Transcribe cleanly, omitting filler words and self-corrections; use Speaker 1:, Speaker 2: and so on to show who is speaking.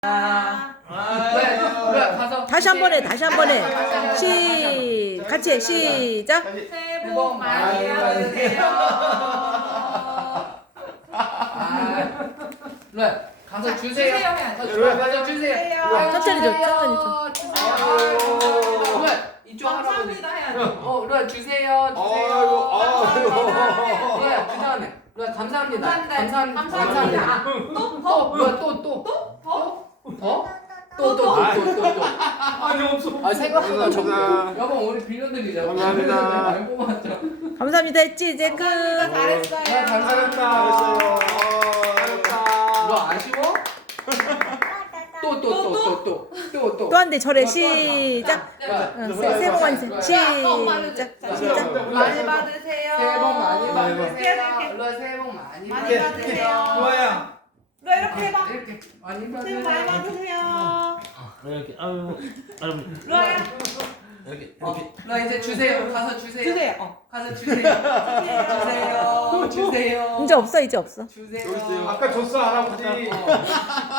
Speaker 1: 가서
Speaker 2: 다시 한 번 해, 다시 한 번 해. 같이 해, 시작.
Speaker 1: 새해 복 많이 받으세요. 가서 주세요. 가서 주세요.
Speaker 2: 천천히 줘, 천천히 줘.
Speaker 1: 이쪽 하라고.
Speaker 3: 감사합니다 해야지.
Speaker 1: 루아 주세요. 루아 그 다음에 루아 감사합니다. 감사합니다. 또.
Speaker 4: 아니 없어.
Speaker 1: 생각보다
Speaker 4: 감사합니다.
Speaker 1: 여보 우리 빌려드리자.
Speaker 4: 감사합니다.
Speaker 1: 많이 뽑았죠.
Speaker 2: 감사합니다 했지, 이제 끝.
Speaker 3: 잘했어요.
Speaker 1: 잘했다. 너 아쉬워? 또.
Speaker 2: 또 한 대 절해, 시작. 새해 복 많이 받으세요. 시작. 시작.
Speaker 3: 많이 받으세요.
Speaker 1: 새해 복 많이 받으세요.
Speaker 3: 이렇게.
Speaker 1: 루아 새해 복 많이
Speaker 3: 많이
Speaker 1: 받으세요.
Speaker 3: 받으세요.
Speaker 4: 좋아요.
Speaker 3: 너 이렇게 해봐.
Speaker 1: 이렇게 많이
Speaker 3: 새해 복 많이
Speaker 1: 받으세요.
Speaker 3: 받으세요.
Speaker 5: 이렇게 아유 여러분
Speaker 3: 로아야.
Speaker 5: 이렇게
Speaker 1: 루아 이제 주세요. 가서 주세요.
Speaker 3: 주세요.
Speaker 1: 가서 주세요. 주세요.
Speaker 2: 이제 없어, 이제 없어.
Speaker 1: 주세요.
Speaker 4: 아까 줬어 할아버지.